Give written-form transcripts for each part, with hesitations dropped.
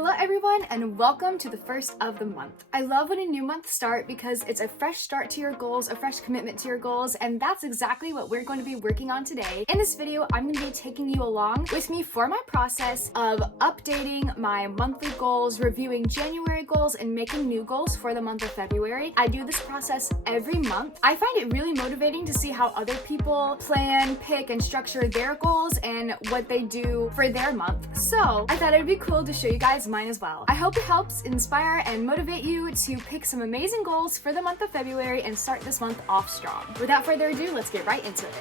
Hello everyone and welcome to the first of the month. I love when a new month starts because it's a fresh start to your goals, a fresh commitment to your goals, and that's exactly what we're going to be working on today. In this video, I'm going to be taking you along with me for my process of updating my monthly goals, reviewing January goals, and making new goals for the month of February. I do this process every month. I find it really motivating to see how other people plan, pick, and structure their goals and what they do for their month. So I thought it'd be cool to show you guys mine as well. I hope it helps inspire and motivate you to pick some amazing goals for the month of February and start this month off strong. Without further ado, let's get right into it.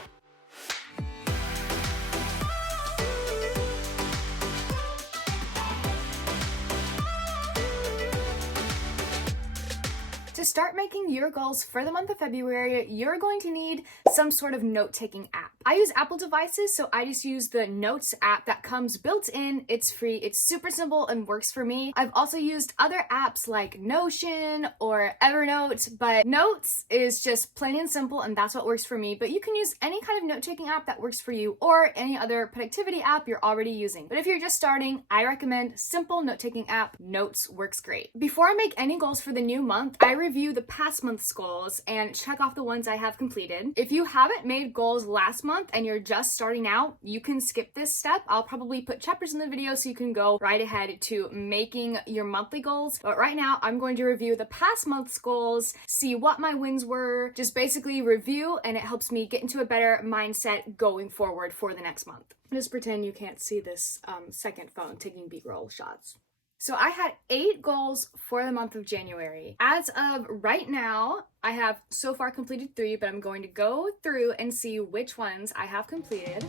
To start making your goals for the month of February, you're going to need some sort of note-taking app. I use Apple devices, so I just use the Notes app that comes built in. It's free, it's super simple and works for me. I've also used other apps like Notion or Evernote, but Notes is just plain and simple and that's what works for me. But you can use any kind of note-taking app that works for you or any other productivity app you're already using. But if you're just starting, I recommend simple note-taking app. Notes works great. Before I make any goals for the new month, I review the past month's goals and check off the ones I have completed. If you haven't made goals last month and you're just starting out, you can skip this step. I'll probably put chapters in the video so you can go right ahead to making your monthly goals. But right now, I'm going to review the past month's goals, see what my wins were, just basically review, and it helps me get into a better mindset going forward for the next month. Just pretend you can't see this second phone taking B-roll shots. So I had 8 goals for the month of January. As of right now, I have so far completed 3, but I'm going to go through and see which ones I have completed.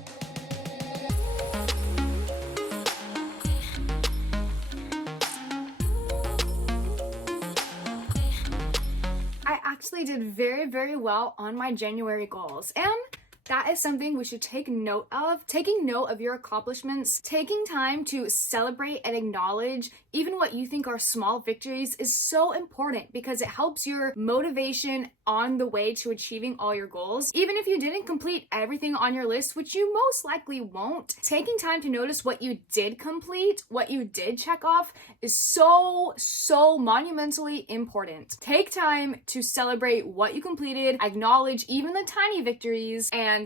I actually did very well on my January goals, and that is something we should take note of. Taking note of your accomplishments, taking time to celebrate and acknowledge even what you think are small victories is so important because it helps your motivation on the way to achieving all your goals. Even if you didn't complete everything on your list, which you most likely won't, taking time to notice what you did complete, what you did check off is so monumentally important. Take time to celebrate what you completed, acknowledge even the tiny victories, and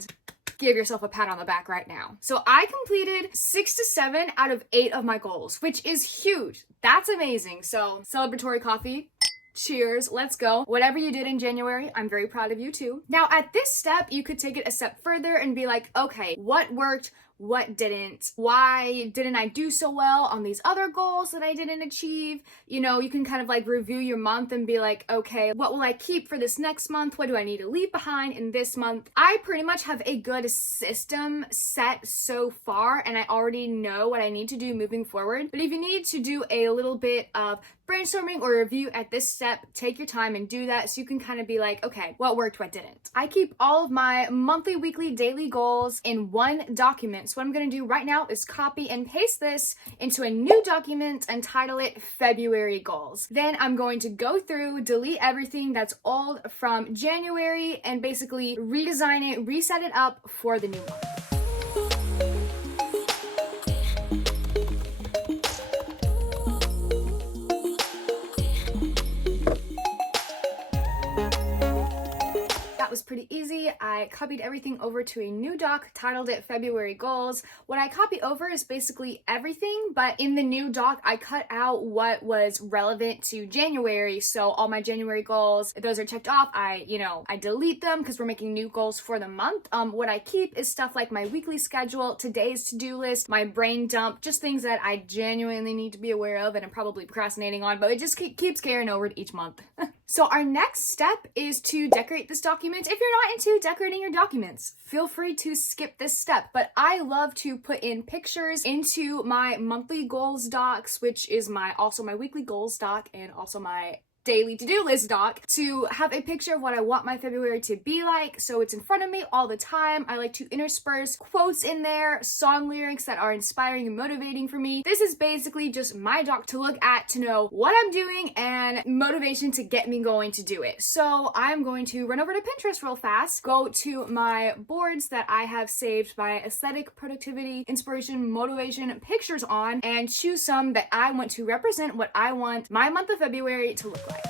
give yourself a pat on the back right now. So I completed 6 to 7 out of 8 of my goals, which is huge. That's amazing. So celebratory coffee. Cheers, let's go. Whatever you did in January, I'm very proud of you too. Now at this step, you could take it a step further and be like, okay, what worked? What didn't? Why didn't I do so well on these other goals that I didn't achieve? You know, you can kind of like review your month and be like, okay, what will I keep for this next month? What do I need to leave behind in this month? I pretty much have a good system set so far, and I already know what I need to do moving forward. But if you need to do a little bit of brainstorming or review at this step, take your time and do that so you can kind of be like, okay, what worked, what didn't? I keep all of my monthly, weekly, daily goals in one document. So what I'm going to do right now is copy and paste this into a new document and title it February Goals. Then I'm going to go through, delete everything that's old from January and basically redesign it, reset it up for the new month. Was pretty easy. I copied everything over to a new doc, titled it February Goals. What I copy over is basically everything, but in the new doc, I cut out what was relevant to January. So all my January goals, if those are checked off, I delete them because we're making new goals for the month. What I keep is stuff like my weekly schedule, today's to-do list, my brain dump, just things that I genuinely need to be aware of and I'm probably procrastinating on, but it just keeps carrying over to each month. So our next step is to decorate this document. If you're not into decorating your documents, feel free to skip this step. But I love to put in pictures into my monthly goals docs, which is also my weekly goals doc and also my daily to-do list doc to have a picture of what I want my February to be like, so it's in front of me all the time. I like to intersperse quotes in there, song lyrics that are inspiring and motivating for me. This is basically just my doc to look at to know what I'm doing and motivation to get me going to do it. So I'm going to run over to Pinterest real fast, go to my boards that I have saved my aesthetic, productivity, inspiration, motivation pictures on, and choose some that I want to represent what I want my month of February to look like.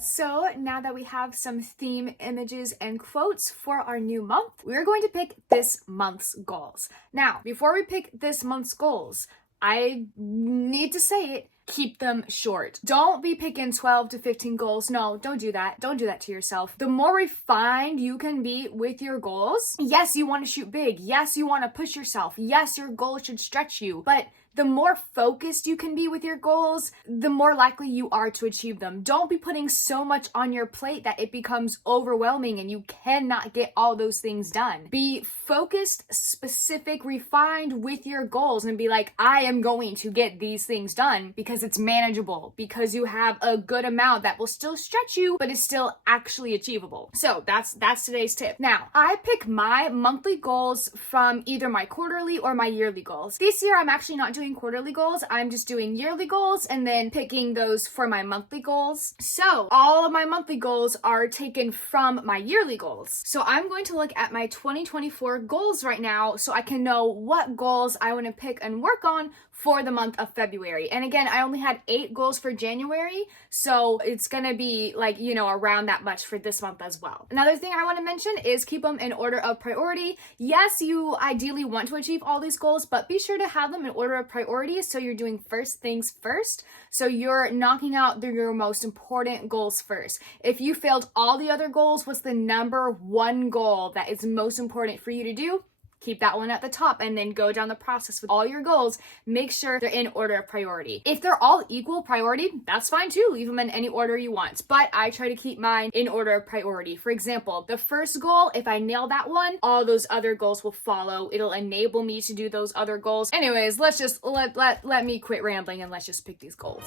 So now that we have some theme images and quotes for our new month, we're going to pick this month's goals. Now, before we pick this month's goals, I need to say it, keep them short. Don't be picking 12 to 15 goals. No, don't do that. Don't do that to yourself. The more refined you can be with your goals, yes, you want to shoot big. Yes, you want to push yourself. Yes, your goals should stretch you. But the more focused you can be with your goals, the more likely you are to achieve them. Don't be putting so much on your plate that it becomes overwhelming and you cannot get all those things done. Be focused, specific, refined with your goals and be like, I am going to get these things done because it's manageable, because you have a good amount that will still stretch you, but is still actually achievable. So that's today's tip. Now, I pick my monthly goals from either my quarterly or my yearly goals. This year, I'm actually not doing quarterly goals. I'm just doing yearly goals and then picking those for my monthly goals. So all of my monthly goals are taken from my yearly goals. So I'm going to look at my 2024 goals right now so I can know what goals I want to pick and work on for the month of February. And again, I only had 8 goals for January, so it's gonna be like, around that much for this month as well. Another thing I want to mention is keep them in order of priority. Yes, you ideally want to achieve all these goals, but be sure to have them in order of priority so you're doing first things first. So you're knocking out your most important goals first. If you failed all the other goals, what's the number one goal that is most important for you to do? Keep that one at the top and then go down the process with all your goals. Make sure they're in order of priority. If they're all equal priority, that's fine too. Leave them in any order you want. But I try to keep mine in order of priority. For example, the first goal, if I nail that one, all those other goals will follow. It'll enable me to do those other goals. Anyways, let's just let me quit rambling and let's just pick these goals.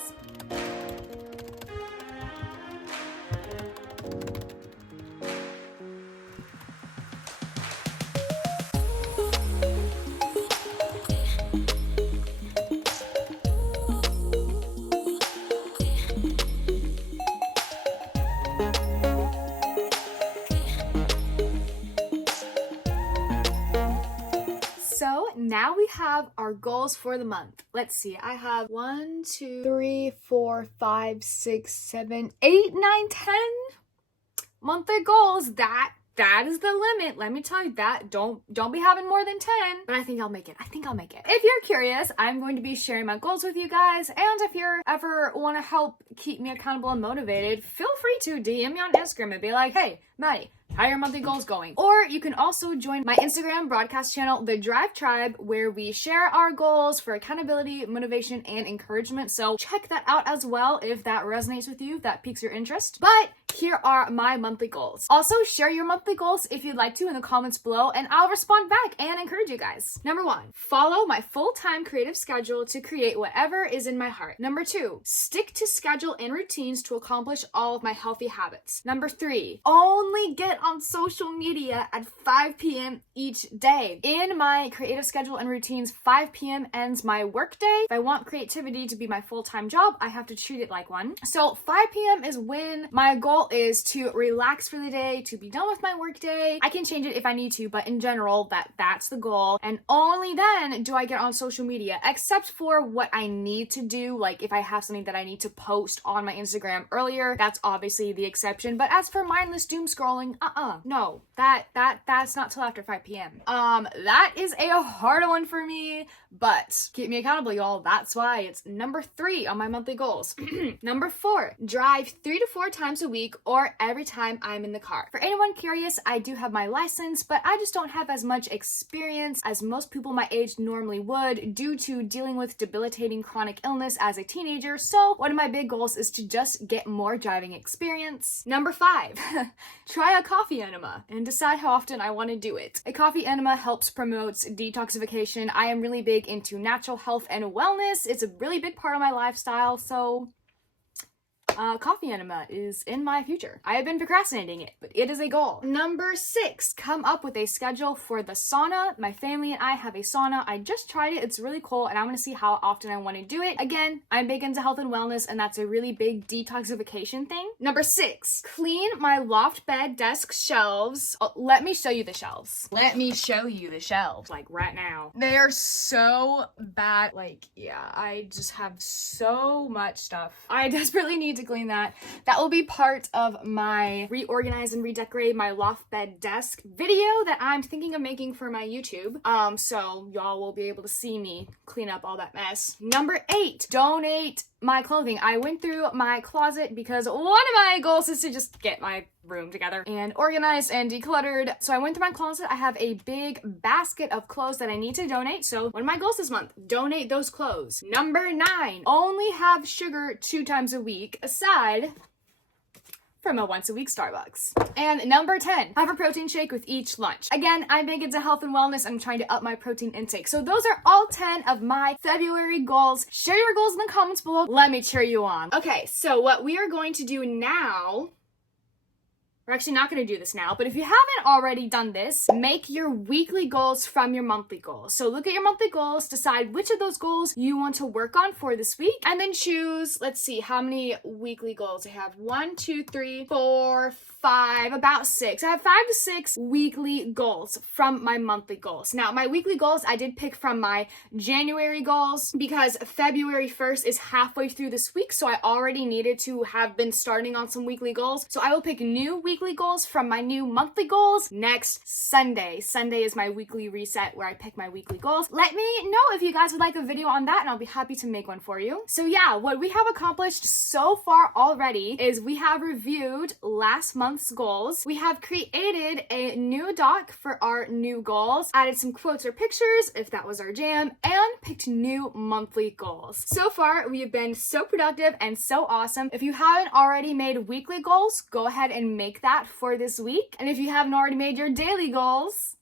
So now we have our goals for the month. Let's see. I have 1, 2, 3, 4, 5, 6, 7, 8, 9, 10 monthly goals. That is the limit. Let me tell you that. Don't be having more than 10. But I think I'll make it. If you're curious, I'm going to be sharing my goals with you guys. And if you ever want to help keep me accountable and motivated, feel free to DM me on Instagram and be like, hey, Maddie, how are your monthly goals going? Or you can also join my Instagram broadcast channel, The Drive Tribe, where we share our goals for accountability, motivation, and encouragement. So check that out as well if that resonates with you, if that piques your interest. But here are my monthly goals. Also, share your monthly goals if you'd like to in the comments below, and I'll respond back and encourage you guys. Number 1, follow my full-time creative schedule to create whatever is in my heart. Number 2, stick to schedule and routines to accomplish all of my healthy habits. Number 3, only get on social media at 5 p.m. each day. In my creative schedule and routines, 5 p.m. ends my work day. If I want creativity to be my full-time job, I have to treat it like one. So 5 p.m. is when my goal is to relax for the day, to be done with my work day. I can change it if I need to, but in general, that's the goal. And only then do I get on social media, except for what I need to do. Like if I have something that I need to post on my Instagram earlier, that's obviously the exception. But as for mindless doom scrolling, no, that's not till after 5 p.m. That is a hard one for me, but keep me accountable, y'all. That's why it's number 3 on my monthly goals. Number 4, drive 3 to 4 times a week or every time I'm in the car. For anyone curious, I do have my license, but I just don't have as much experience as most people my age normally would due to dealing with debilitating chronic illness as a teenager. So one of my big goals is to just get more driving experience. Number 5, try a coffee enema and decide how often I want to do it. A coffee enema helps promote detoxification. I am really big into natural health and wellness. It's a really big part of my lifestyle, so coffee enema is in my future. I have been procrastinating it, but it is a goal. Number 6, come up with a schedule for the sauna. My family and I have a sauna. I just tried it. It's really cool, and I want to see how often I want to do it. Again, I'm big into health and wellness, and that's a really big detoxification thing. Number 6, clean my loft bed desk shelves. Oh, let me show you the shelves. Let me show you the shelves, like right now. They are so bad. Like, yeah, I just have so much stuff. I desperately need to clean that. That will be part of my reorganize and redecorate my loft bed desk video that I'm thinking of making for my YouTube. So y'all will be able to see me clean up all that mess. Number 8, donate my clothing. I went through my closet because one of my goals is to just get my room together and organized and decluttered. So I went through my closet. I have a big basket of clothes that I need to donate. So one of my goals this month, donate those clothes. Number 9, only have sugar 2 times a week aside from a once a week Starbucks. And number 10, have a protein shake with each lunch. Again, I'm big into health and wellness. I'm trying to up my protein intake. So those are all 10 of my February goals. Share your goals in the comments below. Let me cheer you on. Okay, so what we are going to do now, we're actually not going to do this now, but if you haven't already done this, make your weekly goals from your monthly goals. So look at your monthly goals, decide which of those goals you want to work on for this week, and then choose, let's see, how many weekly goals I have. 1, 2, 3, 4, 5, about 6. I have 5 to 6 weekly goals from my monthly goals. Now, my weekly goals, I did pick from my January goals because February 1st is halfway through this week, so I already needed to have been starting on some weekly goals. So I will pick new weekly goals from my new monthly goals next Sunday. Sunday is my weekly reset where I pick my weekly goals. Let me know if you guys would like a video on that and I'll be happy to make one for you. So yeah, what we have accomplished so far already is we have reviewed last month's goals. We have created a new doc for our new goals, added some quotes or pictures if that was our jam, and picked new monthly goals. So far, we have been so productive and so awesome. If you haven't already made weekly goals, go ahead and make that for this week. And if you haven't already made your daily goals,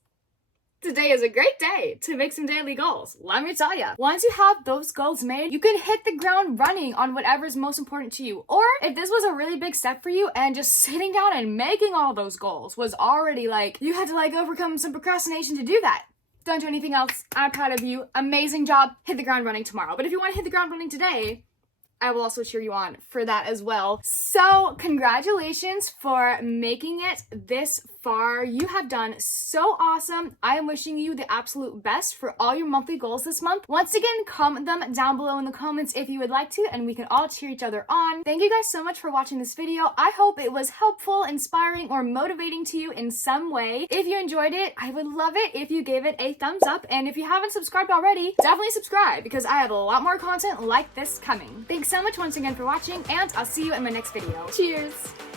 today is a great day to make some daily goals. Let me tell you. Once you have those goals made, you can hit the ground running on whatever is most important to you. Or if this was a really big step for you and just sitting down and making all those goals was already like, you had to like overcome some procrastination to do that. Don't do anything else. I'm proud of you. Amazing job. Hit the ground running tomorrow. But if you want to hit the ground running today, I will also cheer you on for that as well. So congratulations for making it this far. You have done so awesome. I am wishing you the absolute best for all your monthly goals this month. Once again, comment them down below in the comments if you would like to, and we can all cheer each other on. Thank you guys so much for watching this video. I hope it was helpful, inspiring, or motivating to you in some way. If you enjoyed it, I would love it if you gave it a thumbs up. And if you haven't subscribed already, definitely subscribe because I have a lot more content like this coming. Thanks so much once again for watching, and I'll see you in my next video. Cheers!